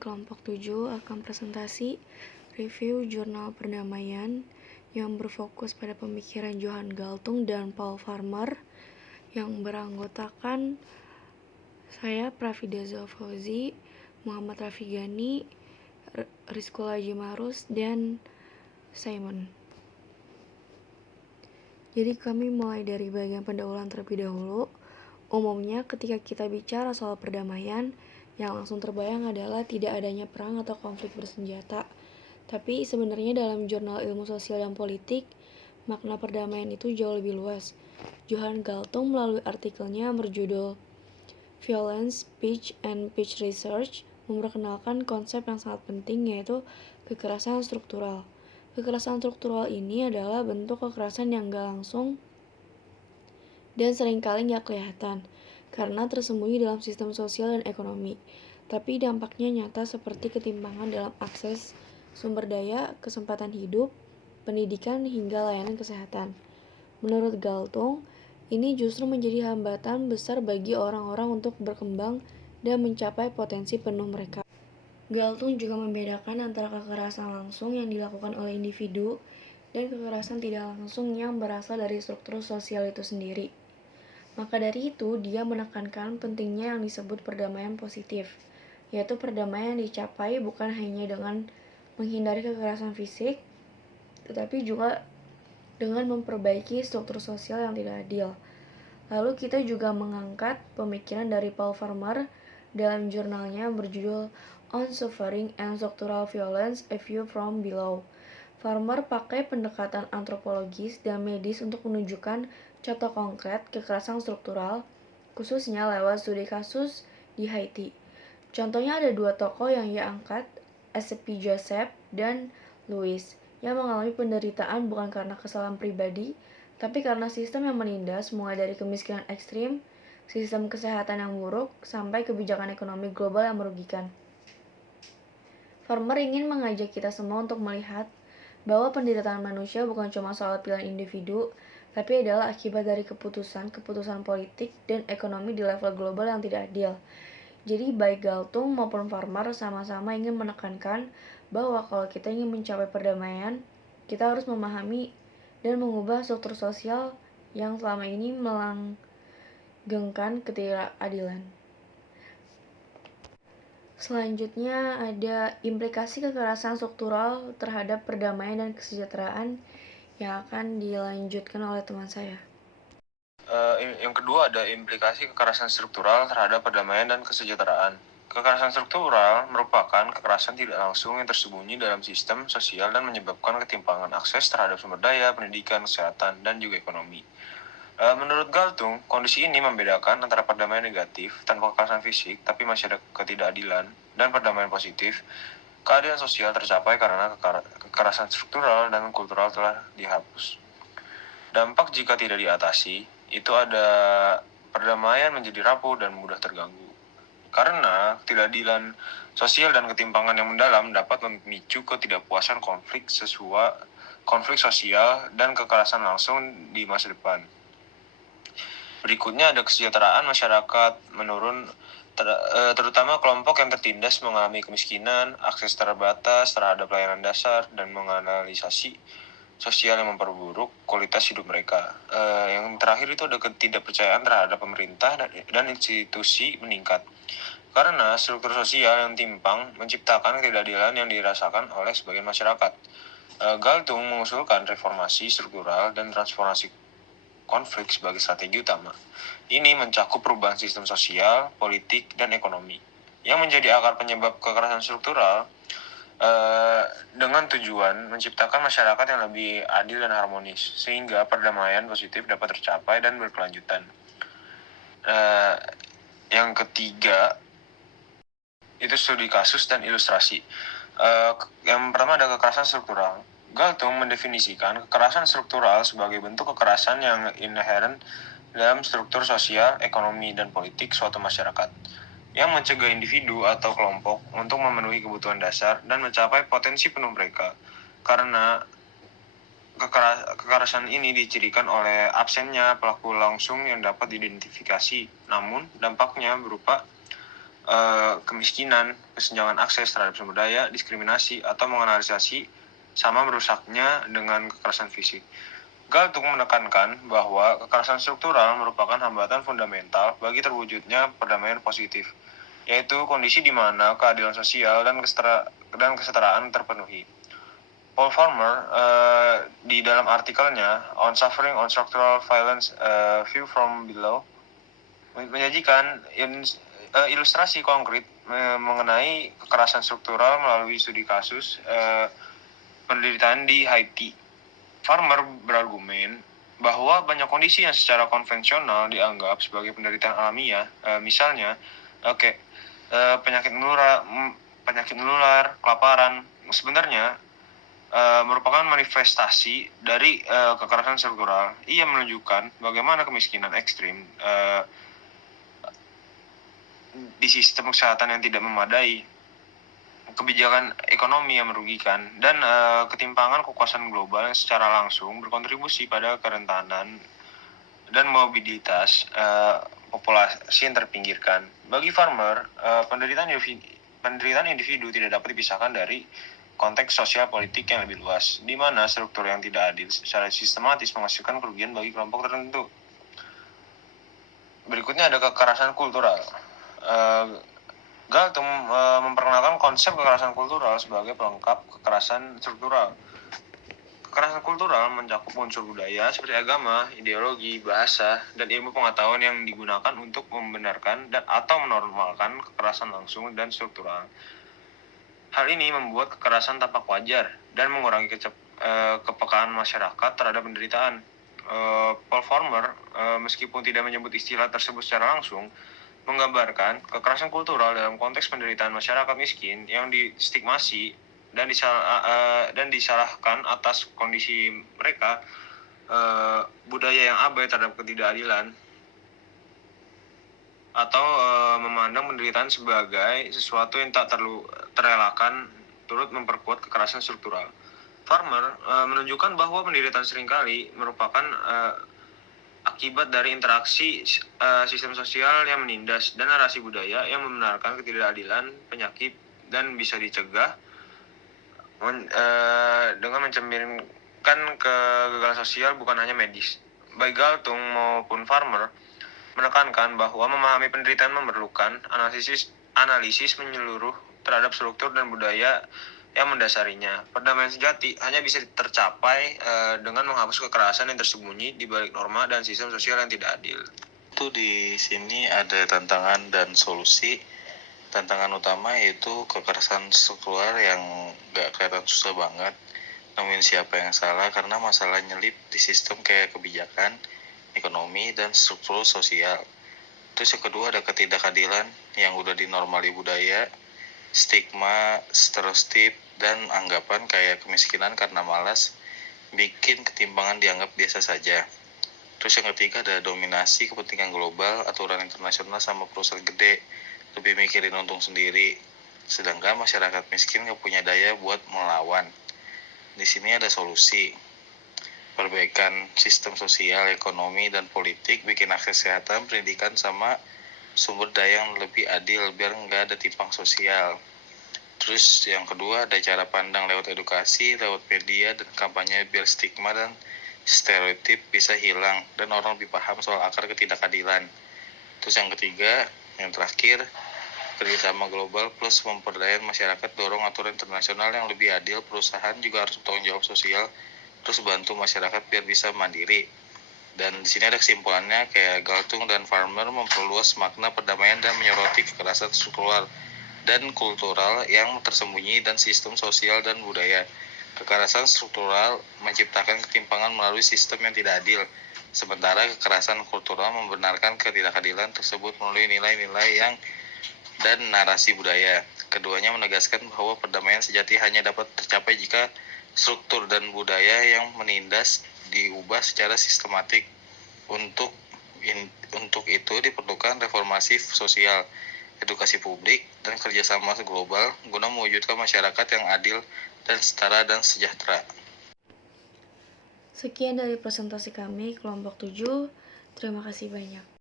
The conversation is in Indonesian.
kelompok 7 akan presentasi review jurnal perdamaian yang berfokus pada pemikiran Johan Galtung dan Paul Farmer yang beranggotakan saya, Prafidaza Fauzi, Muhammad Rafi Gani, Rizkul Ajimarus, dan Simon. Jadi kami mulai dari bagian pendahuluan terlebih dahulu. Umumnya ketika kita bicara soal perdamaian, yang langsung terbayang adalah tidak adanya perang atau konflik bersenjata. Tapi sebenarnya dalam jurnal ilmu sosial dan politik, makna perdamaian itu jauh lebih luas. Johan Galtung melalui artikelnya berjudul Violence, Peace, and Peace Research memperkenalkan konsep yang sangat penting, yaitu kekerasan struktural. Kekerasan struktural ini adalah bentuk kekerasan yang gak langsung dan seringkali gak kelihatan karena tersembunyi dalam sistem sosial dan ekonomi, tapi dampaknya nyata seperti ketimpangan dalam akses sumber daya, kesempatan hidup, pendidikan, hingga layanan kesehatan. Menurut Galtung, ini justru menjadi hambatan besar bagi orang-orang untuk berkembang dan mencapai potensi penuh mereka. Galtung juga membedakan antara kekerasan langsung yang dilakukan oleh individu dan kekerasan tidak langsung yang berasal dari struktur sosial itu sendiri. Maka dari itu, dia menekankan pentingnya yang disebut perdamaian positif, yaitu perdamaian yang dicapai bukan hanya dengan menghindari kekerasan fisik, tetapi juga dengan memperbaiki struktur sosial yang tidak adil. Lalu kita juga mengangkat pemikiran dari Paul Farmer dalam jurnalnya berjudul On Suffering and Structural Violence, A View from Below. Farmer pakai pendekatan antropologis dan medis untuk menunjukkan contoh konkret kekerasan struktural, khususnya lewat studi kasus di Haiti. Contohnya ada dua tokoh yang ia angkat, S.P. Joseph dan Louis, yang mengalami penderitaan bukan karena kesalahan pribadi, tapi karena sistem yang menindas mulai dari kemiskinan ekstrim, sistem kesehatan yang buruk, sampai kebijakan ekonomi global yang merugikan. Farmer ingin mengajak kita semua untuk melihat bahwa penderitaan manusia bukan cuma soal pilihan individu, tapi adalah akibat dari keputusan politik dan ekonomi di level global yang tidak adil. Jadi baik Galtung maupun Farmer sama-sama ingin menekankan bahwa kalau kita ingin mencapai perdamaian, kita harus memahami dan mengubah struktur sosial yang selama ini melanggengkan ketidakadilan. Selanjutnya ada implikasi kekerasan struktural terhadap perdamaian dan kesejahteraan yang akan dilanjutkan oleh teman saya. Yang kedua ada implikasi kekerasan struktural terhadap perdamaian dan kesejahteraan. Kekerasan struktural merupakan kekerasan tidak langsung yang tersembunyi dalam sistem sosial dan menyebabkan ketimpangan akses terhadap sumber daya, pendidikan, kesehatan, dan juga ekonomi. Menurut Galtung, kondisi ini membedakan antara perdamaian negatif tanpa kekerasan fisik tapi masih ada ketidakadilan dan perdamaian positif. Keadilan sosial tercapai karena kekerasan struktural dan kultural telah dihapus. Dampak jika tidak diatasi, itu ada perdamaian menjadi rapuh dan mudah terganggu. Karena ketidakadilan sosial dan ketimpangan yang mendalam dapat memicu ketidakpuasan konflik sosial dan kekerasan langsung di masa depan. Berikutnya ada kesejahteraan masyarakat menurun, terutama kelompok yang tertindas mengalami kemiskinan, akses terbatas terhadap layanan dasar, dan menganalisasi sosial yang memperburuk kualitas hidup mereka. Yang terakhir itu ada ketidakpercayaan terhadap pemerintah dan institusi meningkat. Karena struktur sosial yang timpang menciptakan ketidakadilan yang dirasakan oleh sebagian masyarakat. Galtung mengusulkan reformasi struktural dan transformasi konflik sebagai strategi utama. Ini mencakup perubahan sistem sosial, politik, dan ekonomi. Yang menjadi akar penyebab kekerasan struktural dengan tujuan menciptakan masyarakat yang lebih adil dan harmonis, sehingga perdamaian positif dapat tercapai dan berkelanjutan. Yang ketiga, itu studi kasus dan ilustrasi. Yang pertama ada kekerasan struktural. Galtung mendefinisikan kekerasan struktural sebagai bentuk kekerasan yang inherent dalam struktur sosial, ekonomi, dan politik suatu masyarakat, yang mencegah individu atau kelompok untuk memenuhi kebutuhan dasar dan mencapai potensi penuh mereka. Karena kekerasan ini dicirikan oleh absennya pelaku langsung yang dapat diidentifikasi, namun dampaknya berupa kemiskinan, kesenjangan akses terhadap sumber daya, diskriminasi, atau menganalisasi sama merusaknya dengan kekerasan fisik. Galtung menekankan bahwa kekerasan struktural merupakan hambatan fundamental bagi terwujudnya perdamaian positif, yaitu kondisi di mana keadilan sosial dan kesetaraan terpenuhi. Paul Farmer di dalam artikelnya On Suffering on Structural Violence, View from Below, menyajikan ilustrasi konkret mengenai kekerasan struktural melalui studi kasus penderitaan di Haiti. Farmer berargumen bahwa banyak kondisi yang secara konvensional dianggap sebagai penderitaan alamiah, misalnya penyakit menular, kelaparan, sebenarnya merupakan manifestasi dari kekerasan struktural. Ia menunjukkan bagaimana kemiskinan ekstrim di sistem kesehatan yang tidak memadai, kebijakan ekonomi yang merugikan, dan ketimpangan kekuasaan global yang secara langsung berkontribusi pada kerentanan dan mobilitas populasi yang terpinggirkan. Bagi Farmer, penderitaan individu tidak dapat dipisahkan dari konteks sosial politik yang lebih luas, di mana struktur yang tidak adil secara sistematis menghasilkan kerugian bagi kelompok tertentu. Berikutnya ada kekerasan kultural. Galtung memperkenalkan konsep kekerasan kultural sebagai pelengkap kekerasan struktural. Kekerasan kultural mencakup unsur budaya seperti agama, ideologi, bahasa, dan ilmu pengetahuan yang digunakan untuk membenarkan dan atau menormalkan kekerasan langsung dan struktural. Hal ini membuat kekerasan tampak wajar dan mengurangi kepekaan masyarakat terhadap penderitaan. Paul Farmer, meskipun tidak menyebut istilah tersebut secara langsung, menggambarkan kekerasan kultural dalam konteks penderitaan masyarakat miskin yang distigmasi dan disalahkan atas kondisi mereka, budaya yang abai terhadap ketidakadilan, atau memandang penderitaan sebagai sesuatu yang tak terelakkan, turut memperkuat kekerasan struktural. Farmer menunjukkan bahwa penderitaan seringkali merupakan akibat dari interaksi sistem sosial yang menindas dan narasi budaya yang membenarkan ketidakadilan, penyakit, dan bisa dicegah dengan mencerminkan kegagalan sosial bukan hanya medis. Baik Galtung maupun Farmer menekankan bahwa memahami penderitaan memerlukan analisis menyeluruh terhadap struktur dan budaya yang mendasarinya. Perdamaian sejati hanya bisa tercapai dengan menghapus kekerasan yang tersembunyi di balik norma dan sistem sosial yang tidak adil. Itu di sini ada tantangan dan solusi. Tantangan utama yaitu kekerasan struktural yang gak kelihatan susah banget nemuin siapa yang salah karena masalah nyelip di sistem kayak kebijakan, ekonomi, dan struktur sosial. Terus yang kedua ada ketidakadilan yang udah dinormali budaya, stigma, stereotip, dan anggapan kayak kemiskinan karena malas, bikin ketimpangan dianggap biasa saja. Terus yang ketiga ada dominasi kepentingan global, aturan internasional sama perusahaan gede, lebih mikirin untung sendiri. Sedangkan masyarakat miskin gak punya daya buat melawan. Di sini ada solusi. Perbaikan sistem sosial, ekonomi, dan politik, bikin akses kesehatan, pendidikan, sama sumber daya yang lebih adil biar nggak ada timpang sosial. Terus yang kedua ada cara pandang lewat edukasi, lewat media, dan kampanye biar stigma dan stereotip bisa hilang dan orang lebih paham soal akar ketidakadilan. Terus yang ketiga, yang terakhir, kerjasama global plus pemberdayaan masyarakat, dorong aturan internasional yang lebih adil, perusahaan juga harus bertanggung jawab sosial, terus bantu masyarakat biar bisa mandiri. Dan di sini ada kesimpulannya kayak Galtung dan Farmer memperluas makna perdamaian dan menyoroti kekerasan struktural dan kultural yang tersembunyi dan sistem sosial dan budaya. Kekerasan struktural menciptakan ketimpangan melalui sistem yang tidak adil, sementara kekerasan kultural membenarkan ketidakadilan tersebut melalui nilai-nilai yang dan narasi budaya. Keduanya menegaskan bahwa perdamaian sejati hanya dapat tercapai jika struktur dan budaya yang menindas diubah secara sistematik. Untuk itu diperlukan reformasi sosial, edukasi publik, dan kerjasama global guna mewujudkan masyarakat yang adil dan setara dan sejahtera. Sekian dari presentasi kami kelompok 7. Terima kasih banyak.